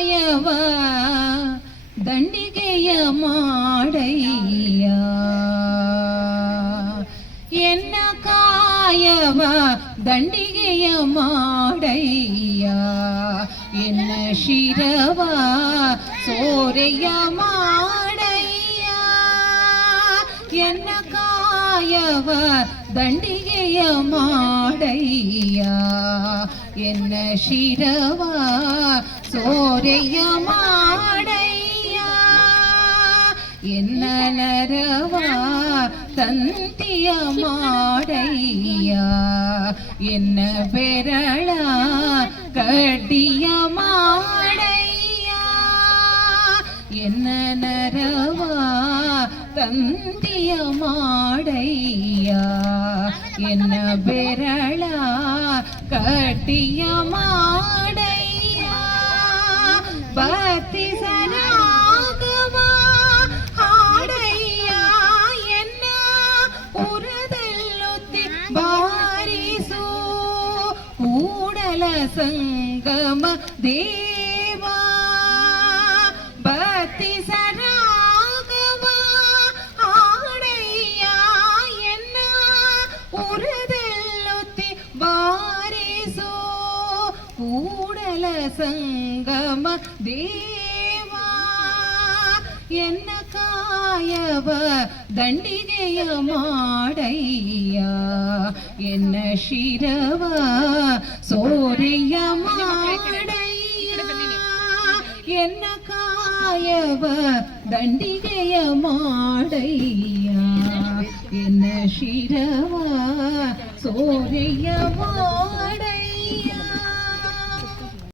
ಕಾಯವ ದಂಡಿಗೆಯ ಮಾಡಯ್ಯ ಎನ್ನ ಕಾಯವ ದಂಡಿಗೆಯ ಮಾಡಯ್ಯ ಎನ್ನ ಶಿರವ ಸೋರೆಯ ಮಾಡಯ್ಯ ಎನ್ನ ಕಾಯವ ದಂಡಿಗೆಯ ಮಾಡಯ್ಯ ಎನ್ನ ಶಿರವ ಸೋರೆಯ ಮಾಡಯ್ಯ ಎನ್ನ ನರವ ತಂತಿಯ ಮಾಡಯ್ಯ ಎನ್ನ ಬೆರಳ ಕಡ್ಡಿಯ ಮಾಡಯ್ಯ ಎನ್ನ ನರವ ತಂತಿಯ ಮಾಡಯ್ಯ ಎನ್ನ ಬೆರಳ ಕಡ್ಡಿಯ ಮಾಡಯ್ಯ ಬತ್ತಿಸರಾಗವ ಹಾಡಯ್ಯ ಎನ್ನ ಉರದಲ್ಲೊತ್ತಿ ಬಾರಿಸು ಕೂಡಲ ಸಂಗಮ ದೇವ ಬತ್ತಿಸರಾಗವ ಹಾಡಯ್ಯ ಎನ್ನ ಉರದಲ್ಲೊತ್ತಿ ಬಾರಿಸು ಕೂಡಲ ಸಂಗಮ ದೇವ ಎನ್ನ ಕಾಯವ ದಂಡಿಗೆಯ ಮಾಡಯ್ಯ ಎನ್ನ ಶಿರವ ಸೋರೆಯ ಮಾಡಯ್ಯ ಎನ್ನ ಕಾಯವ ದಂಡಿಗೆಯ ಮಾಡಯ್ಯ ಎನ್ನ ಶಿರವ ಸೋರೆಯ